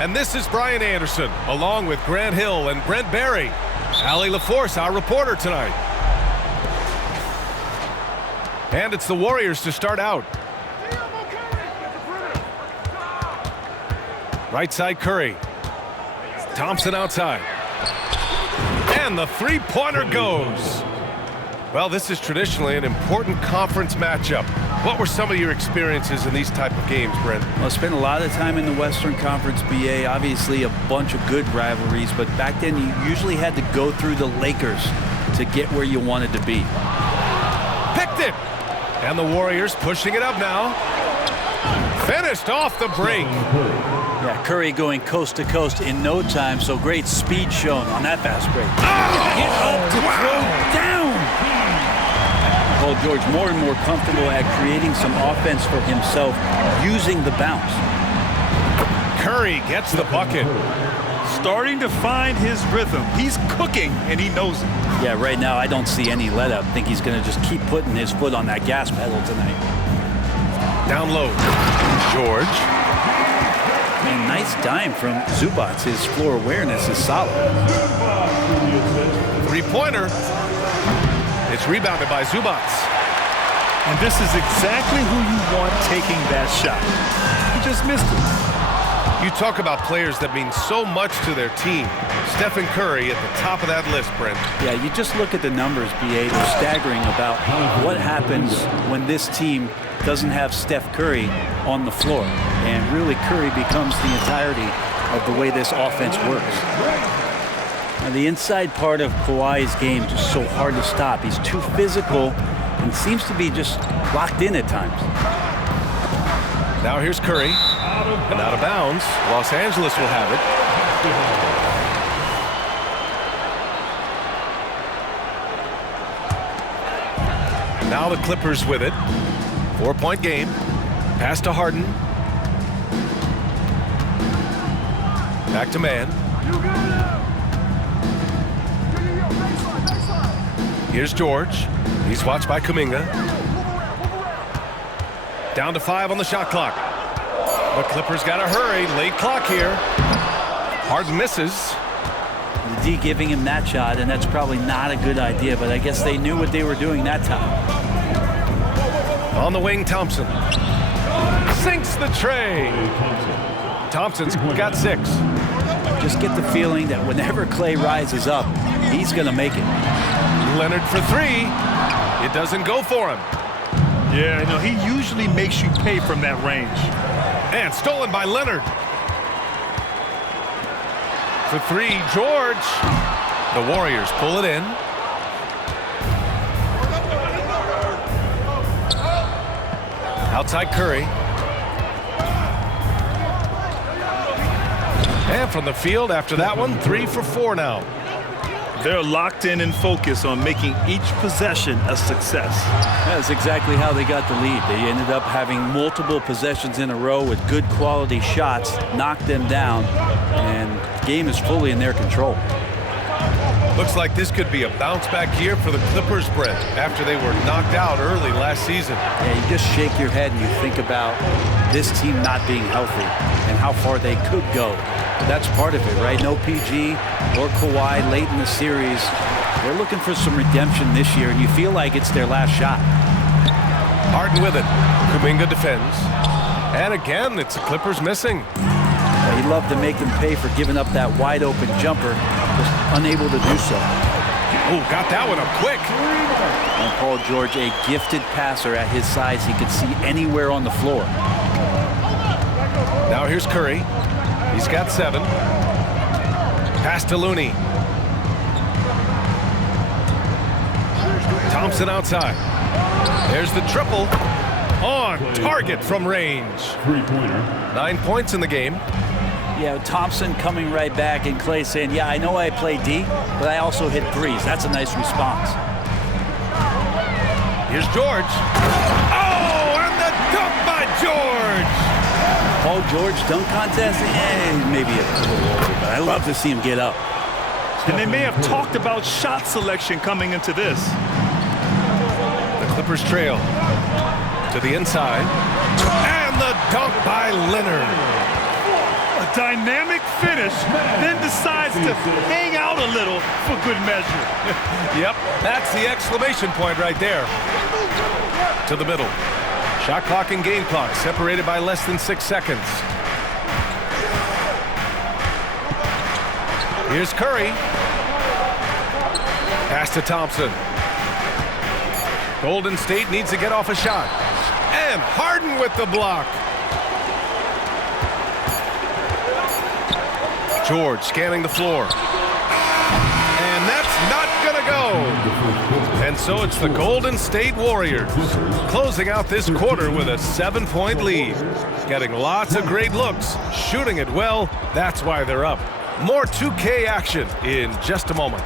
And this is Brian Anderson, along with Grant Hill and Brent Barry. Allie LaForce, our reporter tonight. And it's the Warriors to start out. Right side, Curry. Thompson outside. And the three-pointer goes. Well, this is traditionally an important conference matchup. What were some of your experiences in these type of games, Brent? Well, I spent a lot of time in the Western Conference, BA. Obviously, a bunch of good rivalries, but back then you usually had to go through the Lakers to get where you wanted to be. Picked it! And the Warriors pushing it up now. Finished off the break. Yeah, Curry going coast to coast in no time, so great speed shown on that fast break. Get up to throw down! Paul George more and more comfortable at creating some offense for himself using the bounce. Curry gets the bucket. Starting to find his rhythm. He's cooking, and he knows it. Yeah, right now I don't see any let-up. I think he's going to just keep putting his foot on that gas pedal tonight. Down low. George. And nice dime from Zubac. His floor awareness is solid. Three-pointer. It's rebounded by Zubac. And this is exactly who you want taking that shot. He just missed it. You talk about players that mean so much to their team. Stephen Curry at the top of that list, Brent. Yeah, you just look at the numbers, BA. They're staggering about what happens when this team doesn't have Steph Curry on the floor. And really, Curry becomes the entirety of the way this offense works. Now, the inside part of Kawhi's game is just so hard to stop. He's too physical and seems to be just locked in at times. Now here's Curry. And out of bounds. Los Angeles will have it. Now the Clippers with it. 4-point game. Pass to Harden. Back to man. Here's George. He's watched by Kuminga. Down to 5 on the shot clock. The Clippers got to hurry. Late clock here. Harden misses. The D giving him that shot, and that's probably not a good idea, but I guess they knew what they were doing that time. On the wing, Thompson. Sinks the tray. Thompson's got 6. Just get the feeling that whenever Clay rises up, he's going to make it. Leonard for 3. It doesn't go for him. Yeah, no, he usually makes you pay from that range. And stolen by Leonard. For 3, George. The Warriors pull it in. Outside Curry. And from the field after that one, 3 for 4 now. They're locked in and focused on making each possession a success. That's exactly how they got the lead. They ended up having multiple possessions in a row with good quality shots, knocked them down, and the game is fully in their control. Looks like this could be a bounce-back year for the Clippers, Brent, after they were knocked out early last season. Yeah, you just shake your head and you think about this team not being healthy and how far they could go. That's part of it, right? No PG or Kawhi late in the series. They're looking for some redemption this year, and you feel like it's their last shot. Harden with it. Kuminga defends. And again, it's the Clippers missing. He'd love to make them pay for giving up that wide-open jumper, just unable to do so. Oh, got that one up quick. And Paul George, a gifted passer at his size. He could see anywhere on the floor. Now here's Curry. He's got 7. Pass to Looney. Thompson outside. There's the triple. On target from range. 3-pointer. 9 points in the game. Yeah, Thompson coming right back, and Clay saying, yeah, I know I play D, but I also hit threes. That's a nice response. Here's George. Oh, and the dunk by George. Paul George dunk contest? Maybe a little over, but I love to see him get up. And they may have talked about shot selection coming into this. The Clippers trail to the inside. And the dunk by Leonard. A dynamic finish, then decides to hang out a little for good measure. Yep, that's the exclamation point right there. To the middle. Shot clock and game clock separated by less than 6 seconds. Here's Curry. Pass to Thompson. Golden State needs to get off a shot. And Harden with the block. George scanning the floor. And that's not gonna go. And so it's the Golden State Warriors closing out this quarter with a 7-point lead. Getting lots of great looks, shooting it well. That's why they're up. More 2K action in just a moment.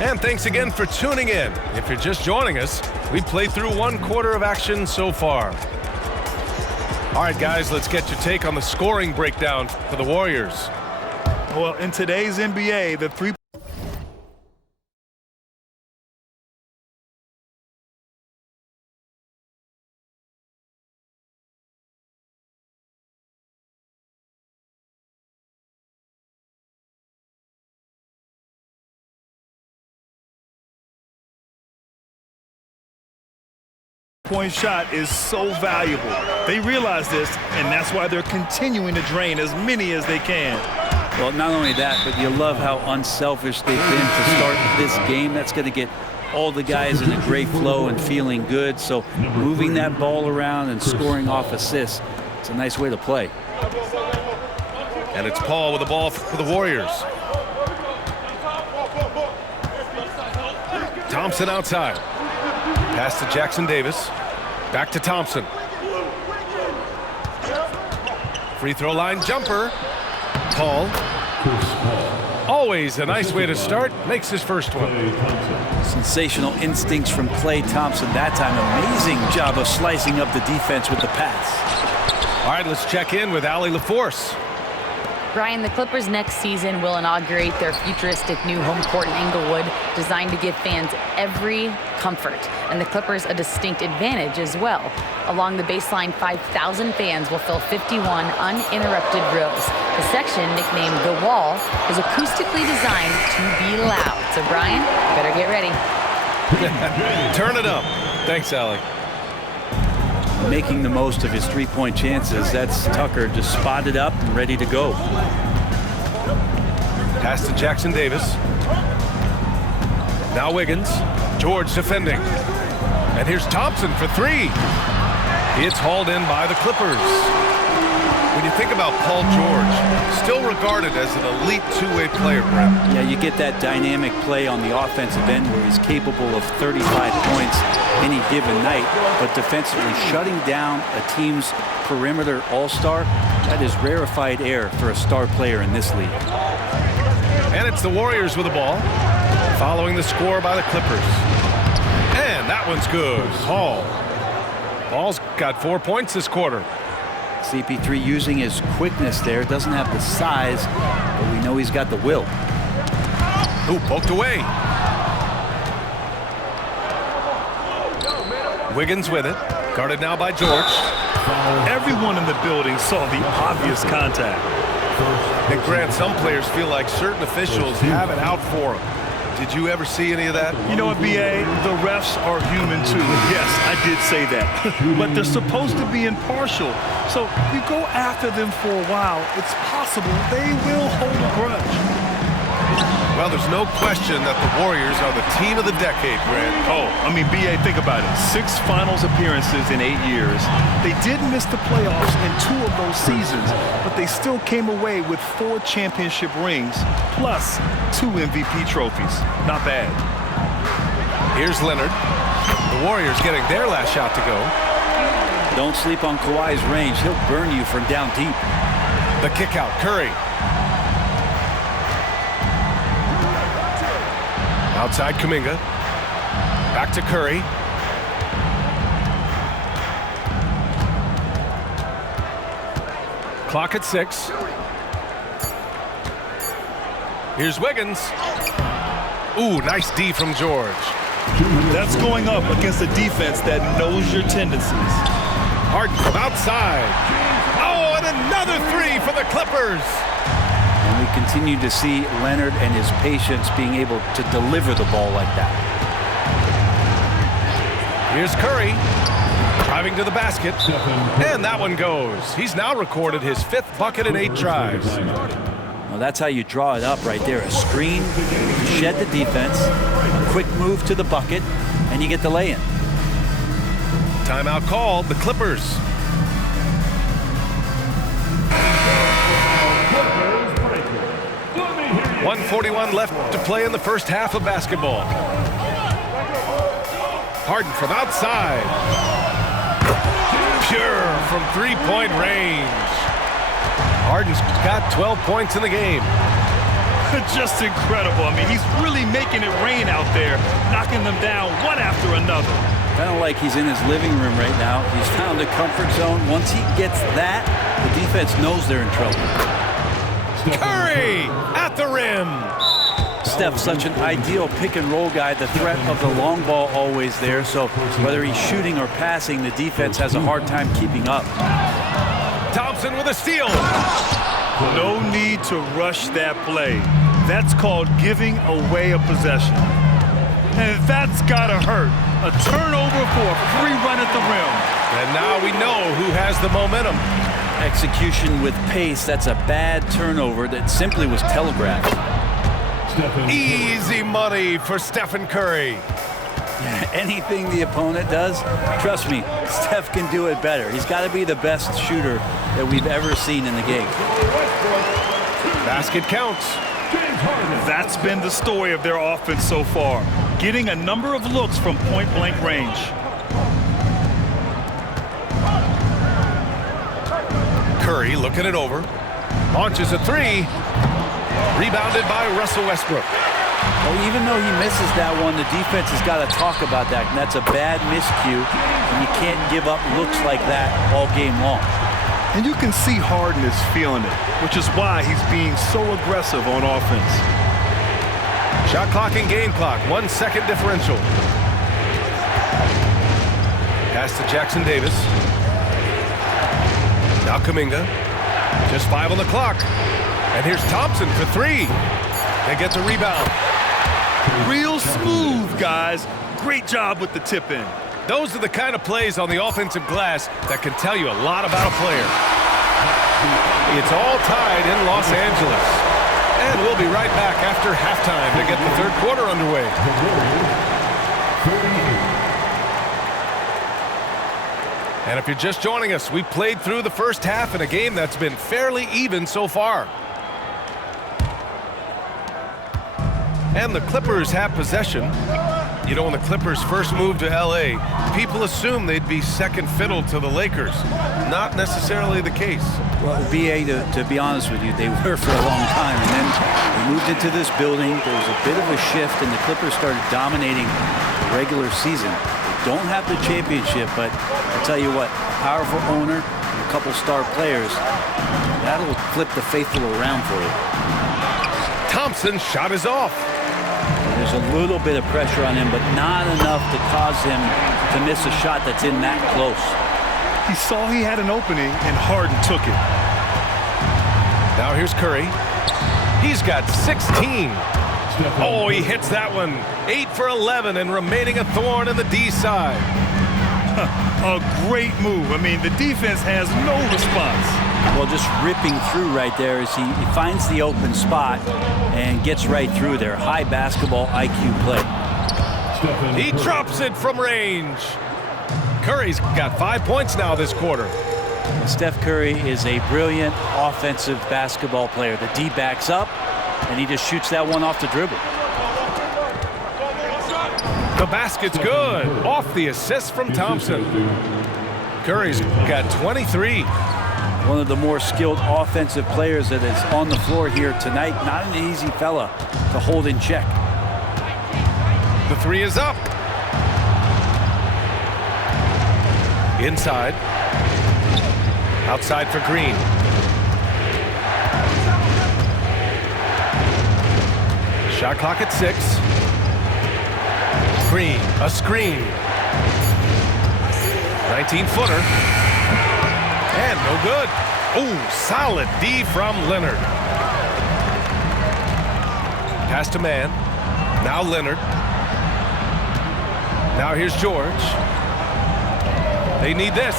And thanks again for tuning in. If you're just joining us, we played through 1 quarter of action so far. All right, guys, let's get your take on the scoring breakdown for the Warriors. Well, in today's NBA, the three point shot is so valuable. They realize this, and that's why they're continuing to drain as many as they can. Well, not only that, but you love how unselfish they've been to start this game. That's going to get all the guys in a great flow and feeling good. So moving that ball around and scoring off assists, it's a nice way to play. And it's Paul with the ball for the Warriors. Thompson outside. Pass to Jackson Davis. Back to Thompson. Free throw line jumper. Paul. Always a nice way to start. Makes his first one. Sensational instincts from Klay Thompson that time. Amazing job of slicing up the defense with the pass. All right, let's check in with Allie LaForce. Brian, the Clippers next season will inaugurate their futuristic new home court in Inglewood, designed to give fans every comfort, and the Clippers a distinct advantage as well. Along the baseline, 5,000 fans will fill 51 uninterrupted rows. The section, nicknamed The Wall, is acoustically designed to be loud. So, Brian, you better get ready. Turn it up. Thanks, Allie. Making the most of his three-point chances. That's Tucker just spotted up and ready to go. Pass to Jackson Davis. Now Wiggins. George defending. And here's Thompson for 3. It's hauled in by the Clippers. When you think about Paul George, still regarded as an elite two-way player, Brent. Yeah, you get that dynamic play on the offensive end where he's capable of 35 points any given night, but defensively shutting down a team's perimeter all-star, that is rarefied air for a star player in this league. And it's the Warriors with the ball, following the score by the Clippers. And that one's good. Paul's got 4 points this quarter. CP3 using his quickness there, doesn't have the size, but we know he's got the will. Ooh, poked away. Wiggins with it, guarded now by George. Everyone in the building saw the obvious contact. And Grant, some players feel like certain officials have it out for them. Did you ever see any of that? You know what, BA? The refs are human too. Yes, I did say that. But they're supposed to be impartial. So you go after them for a while, it's possible they will hold a grudge. Well, there's no question that the Warriors are the team of the decade, Grant. Oh, I mean, BA, think about it. 6 finals appearances in 8 years. They did miss the playoffs in 2 of those seasons, but they still came away with 4 championship rings, plus 2 MVP trophies. Not bad. Here's Leonard. The Warriors getting their last shot to go. Don't sleep on Kawhi's range. He'll burn you from down deep. The kick out, Curry. Outside Kuminga. Back to Curry. Clock at 6. Here's Wiggins. Ooh, nice D from George. That's going up against a defense that knows your tendencies. Harden from outside. Oh, and another three for the Clippers. And we continue to see Leonard and his patience being able to deliver the ball like that. Here's Curry. Driving to the basket. And that one goes. He's now recorded his 5th bucket in 8 tries. Well, that's how you draw it up right there. A screen, shed the defense, a quick move to the bucket, and you get the lay-in. Timeout called, the Clippers. .141 left to play in the first half of basketball. Harden from outside. Pure from three-point range. Harden's got 12 points in the game. Just incredible. I mean, he's really making it rain out there, knocking them down one after another. Kind of like he's in his living room right now. He's found a comfort zone. Once he gets that, the defense knows they're in trouble. Curry at the rim. Steph's such an ideal pick-and-roll guy. The threat of the long ball always there. So whether he's shooting or passing, the defense has a hard time keeping up. Thompson with a steal. No need to rush that play. That's called giving away a possession. And that's gotta hurt. A turnover for a free run at the rim. And now we know who has the momentum. Execution with pace, that's a bad turnover that simply was telegraphed. Easy money for Stephen Curry. Anything the opponent does, trust me, Steph can do it better. He's got to be the best shooter that we've ever seen in the game. Basket counts. That's been the story of their offense so far. Getting a number of looks from point-blank range. Curry looking it over. Launches a three. Rebounded by Russell Westbrook. Well, even though he misses that one, the defense has got to talk about that, and that's a bad miscue, and you can't give up looks like that all game long. And you can see Harden is feeling it, which is why he's being so aggressive on offense. Shot clock and game clock, 1 second differential. Pass to Jackson Davis. Now Kuminga. Just 5 on the clock. And here's Thompson for 3. They get the rebound. Real smooth, guys. Great job with the tip-in. Those are the kind of plays on the offensive glass that can tell you a lot about a player. It's all tied in Los Angeles. And we'll be right back after halftime to get the third quarter underway. And if you're just joining us, we played through the first half in a game that's been fairly even so far. And the Clippers have possession. You know, when the Clippers first moved to L.A., people assumed they'd be second fiddle to the Lakers. Not necessarily the case. Well, BA, to be honest with you, they were for a long time. And then they moved into this building. There was a bit of a shift, and the Clippers started dominating the regular season. They don't have the championship, but I'll tell you what, a powerful owner and a couple star players, that'll flip the faithful around for you. Thompson's shot is off. There's a little bit of pressure on him, but not enough to cause him to miss a shot that's in that close. He saw he had an opening, and Harden took it. Now here's Curry. He's got 16. Oh, he hits that one. 8 for 11 and remaining a thorn in the D side. A great move. I mean, the defense has no response. Well, just ripping through right there as he finds the open spot and gets right through there. High basketball IQ play. He drops it from range. Curry's got 5 points now this quarter. Steph Curry is a brilliant offensive basketball player. The D backs up, and he just shoots that one off the dribble. The basket's good. Off the assist from Thompson. Curry's got 23. One of the more skilled offensive players that is on the floor here tonight. Not an easy fella to hold in check. The three is up. Inside. Outside for Green. Shot clock at 6. Green, a screen. 19-footer. And no good. Oh, solid D from Leonard. Pass to man. Now Leonard. Now here's George. They need this.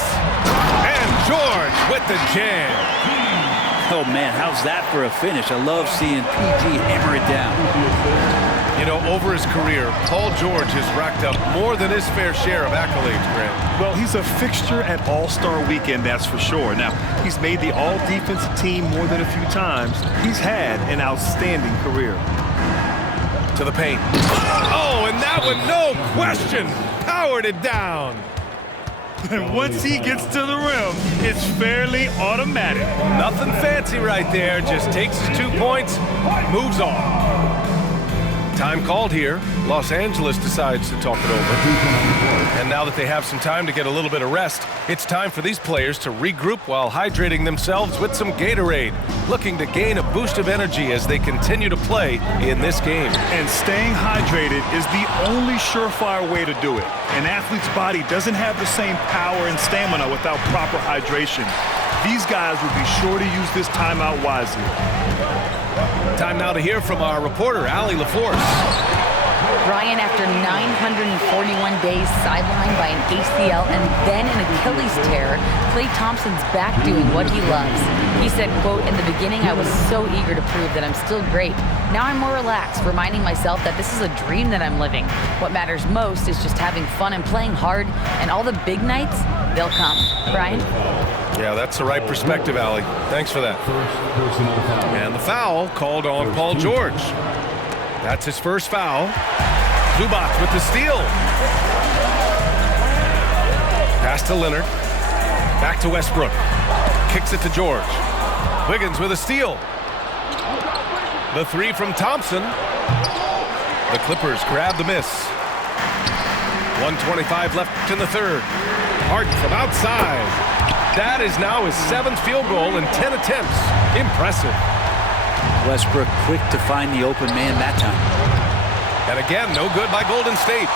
And George with the jam. Oh, man, how's that for a finish? I love seeing PG hammer it down. You know, over his career, Paul George has racked up more than his fair share of accolades, Grant. Well, he's a fixture at All-Star Weekend, that's for sure. Now, he's made the All-Defensive team more than a few times. He's had an outstanding career. To the paint. Oh, and that one, no question, powered it down. And once he gets to the rim, it's fairly automatic. Nothing fancy right there, just takes his 2 points, moves on. Time called here. Los Angeles decides to talk it over. And now that they have some time to get a little bit of rest, it's time for these players to regroup while hydrating themselves with some Gatorade, looking to gain a boost of energy as they continue to play in this game. And staying hydrated is the only surefire way to do it. An athlete's body doesn't have the same power and stamina without proper hydration. These guys will be sure to use this timeout wisely. Time now to hear from our reporter, Allie LaForce. Ryan, after 941 days sidelined by an ACL and then an Achilles tear, Klay Thompson's back doing what he loves. He said, quote, "In the beginning, I was so eager to prove that I'm still great. Now I'm more relaxed, reminding myself that this is a dream that I'm living. What matters most is just having fun and playing hard, and all the big nights, they'll come." Brian? Yeah, that's the right perspective, Allie. Thanks for that. And the foul called on Paul George. That's his first foul. Zubac with the steal. Pass to Leonard. Back to Westbrook. Kicks it to George. Wiggins with a steal. The three from Thompson. The Clippers grab the miss. 1:25 left in the third. Harden from outside. That is now his 7th field goal in 10 attempts. Impressive. Westbrook quick to find the open man that time. And again, no good by Golden State.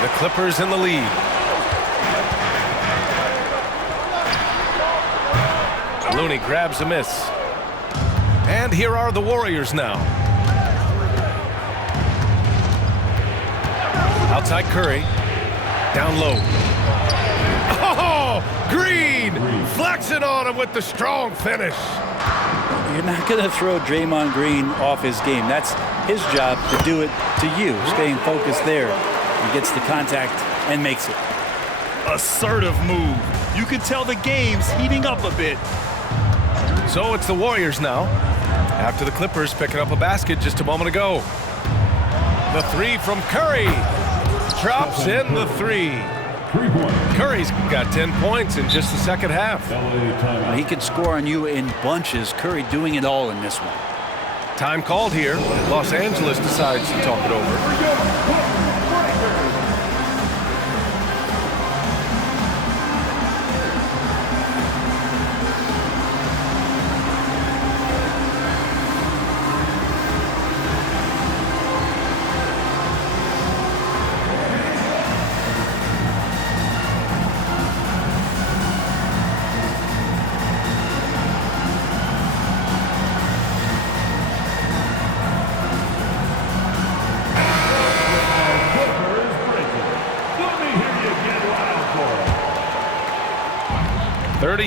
The Clippers in the lead. Looney grabs a miss. And here are the Warriors now. Outside Curry. Down low. Oh, Green flexing on him with the strong finish. You're not going to throw Draymond Green off his game. That's his job to do it to you, staying focused there. He gets the contact and makes it. Assertive move. You can tell the game's heating up a bit. So it's the Warriors now, after the Clippers picking up a basket just a moment ago. The three from Curry. Drops in the three. Curry's got 10 points in just the second half. He can score on you in bunches. Curry doing it all in this one. Time called here. Los Angeles decides to talk it over.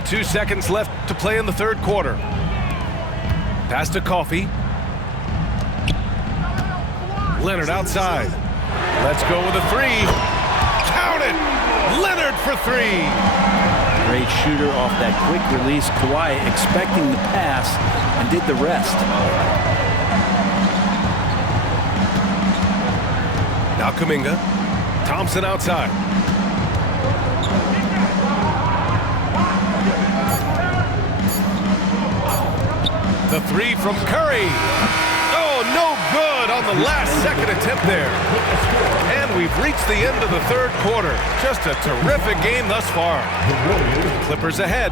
Two seconds left to play in the third quarter. Pass to Coffey. Leonard outside. Let's go with a three. Count it! Leonard for three. Great shooter off that quick release. Kawhi expecting the pass and did the rest. Now Kuminga. Thompson outside. The three from Curry. Oh, no good on the last second attempt there. And we've reached the end of the third quarter. Just a terrific game thus far. Clippers ahead.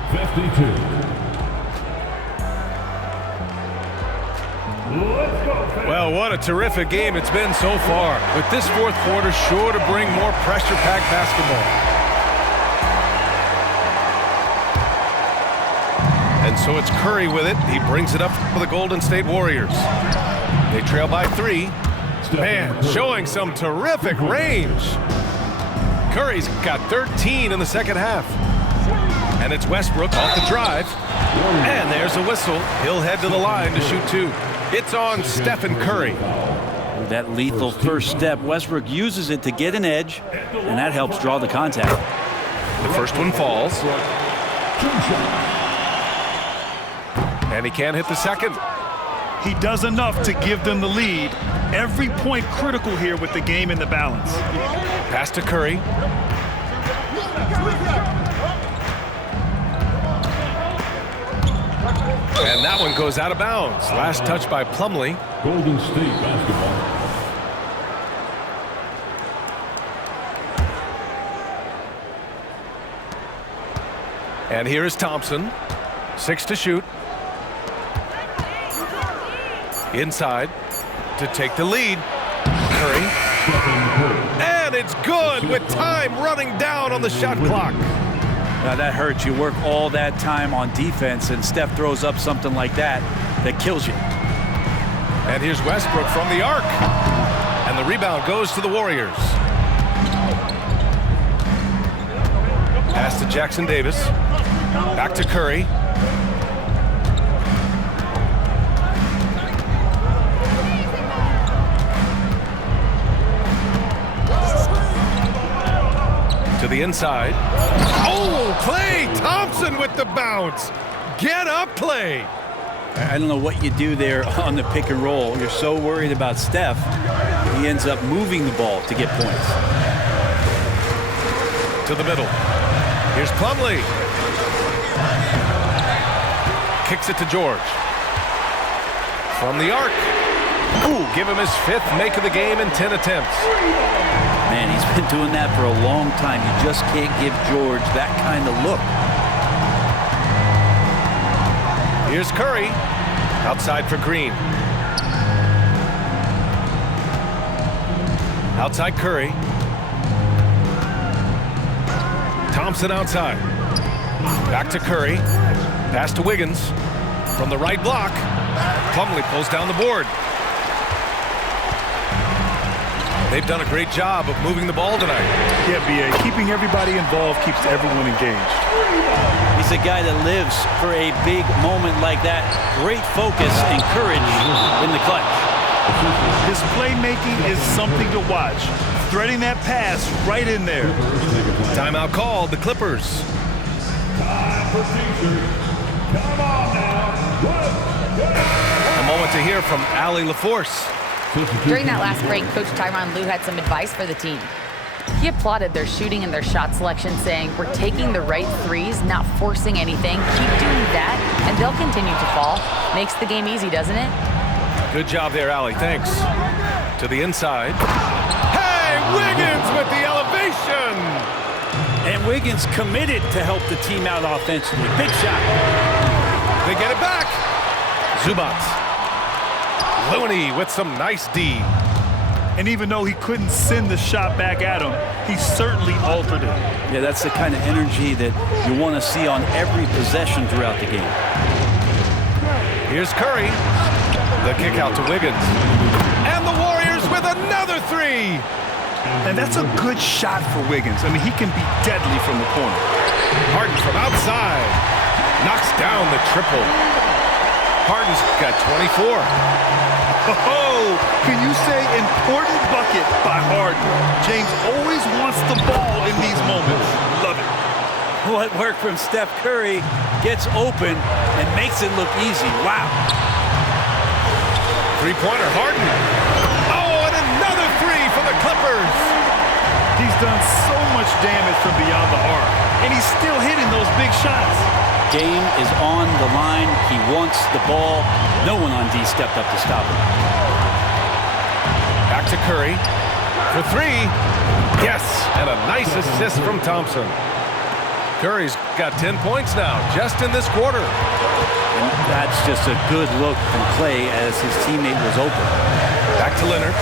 Well, what a terrific game it's been so far. With this fourth quarter sure to bring more pressure-packed basketball. And so it's Curry with it. He brings it up for the Golden State Warriors. They trail by 3. Man, showing some terrific range. Curry's got 13 in the second half. And it's Westbrook off the drive. And there's a whistle. He'll head to the line to shoot 2. It's on Stephen Curry. That lethal first step, Westbrook uses it to get an edge, and that helps draw the contact. The first one falls. And he can't hit the second. He does enough to give them the lead. Every point critical here with the game in the balance. Pass to Curry. And that one goes out of bounds. Last touch by Plumlee. Golden State basketball. And here is Thompson. 6 to shoot. Inside to take the lead. Curry. And it's good with time running down on the shot clock. Now that hurts. You work all that time on defense, and Steph throws up something like that kills you. And here's Westbrook from the arc. And the rebound goes to the Warriors. Pass to Jackson Davis. Back to Curry. To the inside. Oh, Klay Thompson with the bounce. Get up, Klay. I don't know what you do there on the pick and roll. You're so worried about Steph. He ends up moving the ball to get points. To the middle. Here's Plumlee. Kicks it to George. From the arc. Ooh, give him his 5th make of the game in 10 attempts. Man, he's been doing that for a long time. You just can't give George that kind of look. Here's Curry. Outside for Green. Outside Curry. Thompson outside. Back to Curry. Pass to Wiggins. From the right block. Plumlee pulls down the board. They've done a great job of moving the ball tonight. Yeah, B.A. Keeping everybody involved keeps everyone engaged. He's a guy that lives for a big moment like that. Great focus and courage in the clutch. His playmaking is something to watch. Threading that pass right in there. Timeout called, the Clippers. A moment to hear from Allie LaForce. During that last break, Coach Tyronn Lue had some advice for the team. He applauded their shooting and their shot selection, saying, "We're taking the right threes, not forcing anything. Keep doing that, and they'll continue to fall." Makes the game easy, doesn't it? Good job there, Allie. Thanks. To the inside. Hey, Wiggins with the elevation! And Wiggins committed to help the team out offensively. Big shot. They get it back. Zubats. Looney with some nice D. And even though he couldn't send the shot back at him, he certainly altered it. Yeah, that's the kind of energy that you want to see on every possession throughout the game. Here's Curry. The kick out to Wiggins. And the Warriors with another 3. And that's a good shot for Wiggins. I mean, he can be deadly from the corner. Harden from outside. Knocks down the triple. Harden's got 24. Oh, can you say important bucket by Harden? James always wants the ball in these moments. Love it. What work from Steph Curry gets open and makes it look easy. Wow. Three-pointer, Harden. Oh, and another 3 for the Clippers. He's done so much damage from beyond the arc, and he's still hitting those big shots. Game is on the line. He wants the ball. No one on D stepped up to stop him. Back to Curry for 3. Yes, and a nice assist from Thompson. Curry's got 10 points now, just in this quarter. And that's just a good look from Clay as his teammate was open. Back to Leonard.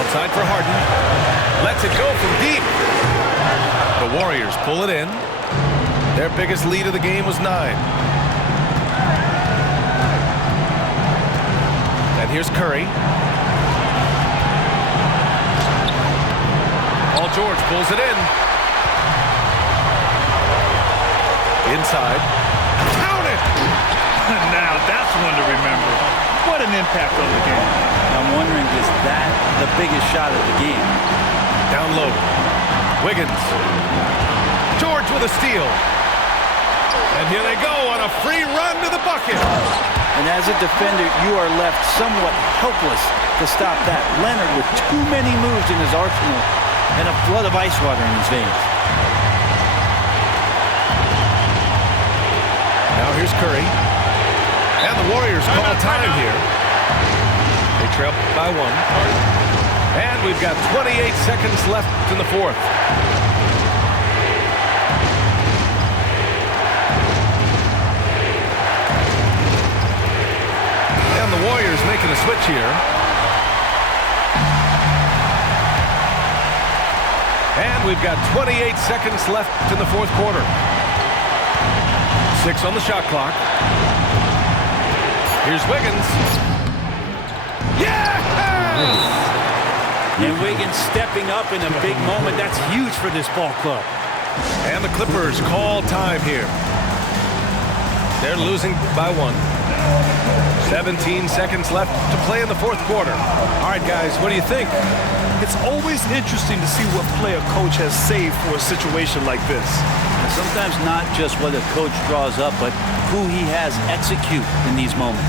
Outside for Harden. Lets it go from deep. The Warriors pull it in. Their biggest lead of the game was 9. And here's Curry. Paul George pulls it in. Inside. Count it! Now that's one to remember. What an impact on the game. I'm wondering, is that the biggest shot of the game? Down low. Wiggins. George with a steal. And here they go on a free run to the bucket. And as a defender, you are left somewhat helpless to stop that. Leonard with too many moves in his arsenal and a flood of ice water in his veins. Now here's Curry. And the Warriors call time here. They trail by 1. And we've got 28 seconds left in the fourth. And the Warriors making a switch here. And we've got 28 seconds left in the fourth quarter. 6 on the shot clock. Here's Wiggins. Yeah! And Wiggins stepping up in a big moment. That's huge for this ball club. And the Clippers call time here. They're losing by 1. 17 seconds left to play in the fourth quarter. All right, guys, what do you think? It's always interesting to see what play a coach has saved for a situation like this. And sometimes not just what a coach draws up, but who he has execute in these moments.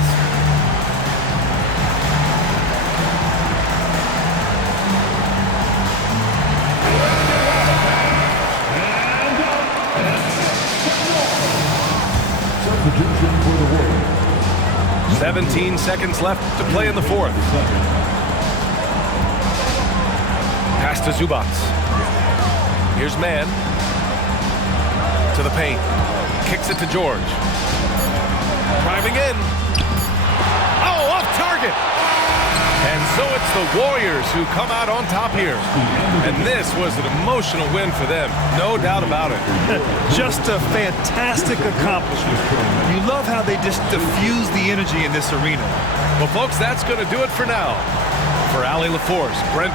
Substitution for the Warriors. 17 seconds left to play in the fourth. Pass to Zubac. Here's Mann. To the paint. Kicks it to George. Driving in. Oh, off target. And so it's the Warriors who come out on top here. And this was an emotional win for them. No doubt about it. Just a fantastic accomplishment. You love how they just diffuse the energy in this arena. Well, folks, that's going to do it for now. For Allie LaForce, Brent